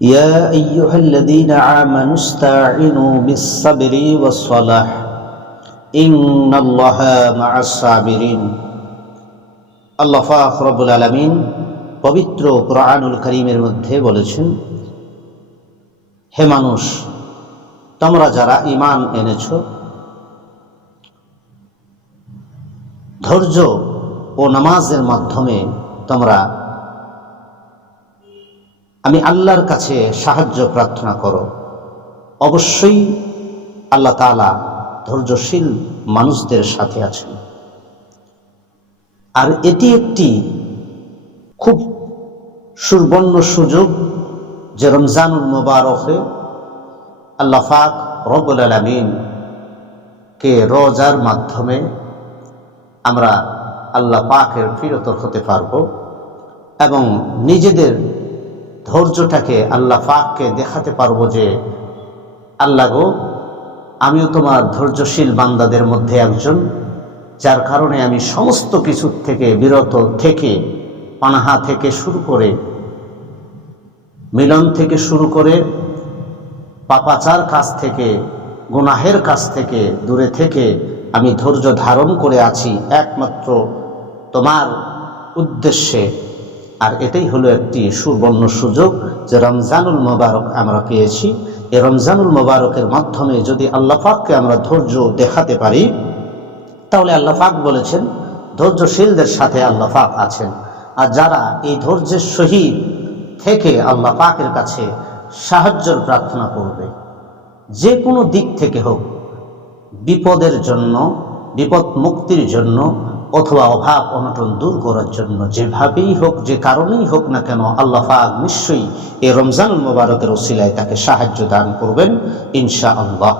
يا أيها الذين آمنوا استعينوا بالصبر والصلاح إن الله مع الصابرين আল্লাহ ফাক রব্বুল আলমিন পবিত্র কোরআনুল করিমের মধ্যে বলেছেন হে মানুষ তোমরা যারা ইমান এনেছ ধৈর্য ও নামাজের মাধ্যমে তোমরা আমি আল্লাহর কাছে সাহায্য প্রার্থনা করো। অবশ্যই আল্লাহ তালা ধৈর্যশীল মানুষদের সাথে আছেন। আর এটি একটি খুব সুবর্ণ সুযোগ যে রমজানুল মোবারকে আল্লাহ ফাক রব্বুল আলমিন কে রোজার মাধ্যমে আমরা আল্লাহ পাকের ফিরত হতে পারব এবং নিজেদের ধৈর্যটাকে আল্লাহ পাককে দেখাতে পারব যে, আল্লাহ গো, আমিও তোমার ধৈর্যশীল বান্দাদের মধ্যে একজন, যার কারণে আমি সমস্ত কিছুর থেকে বিরত থেকে, পানাহা থেকে শুরু করে, মিলন থেকে শুরু করে, পাপাচার কাছ থেকে, গুনাহের কাছ থেকে দূরে থেকে আমি ধৈর্য ধারণ করে আছি একমাত্র তোমার উদ্দেশ্যে। আর এটাই হলো একটি সুবর্ণ সুযোগ যে রমজানুল মোবারক আমরা পেয়েছি। এই রমজানুল মোবারকের মাধ্যমে যদি আল্লাহ পাককে আমরা ধৈর্য দেখাতে পারি, তাহলে আল্লাহ পাক বলেছেন, ধৈর্যশীলদের সাথে আল্লাহ পাক আছেন। আর যারা এই ধৈর্যের সহিত থেকে আল্লাহ পাকের কাছে সাহায্যের প্রার্থনা করবে, যে কোনো দিক থেকে হোক, বিপদের জন্য, বিপদ মুক্তির জন্য অথবা অভাব অনটন দূর করার জন্য যেভাবেই হোক, যে কারণেই হোক না কেন আল্লাহ পাক নিশ্চয়ই এই রমজান মোবারকের ওসিলায় তাকে সাহায্য দান করবেন ইনশা আল্লাহ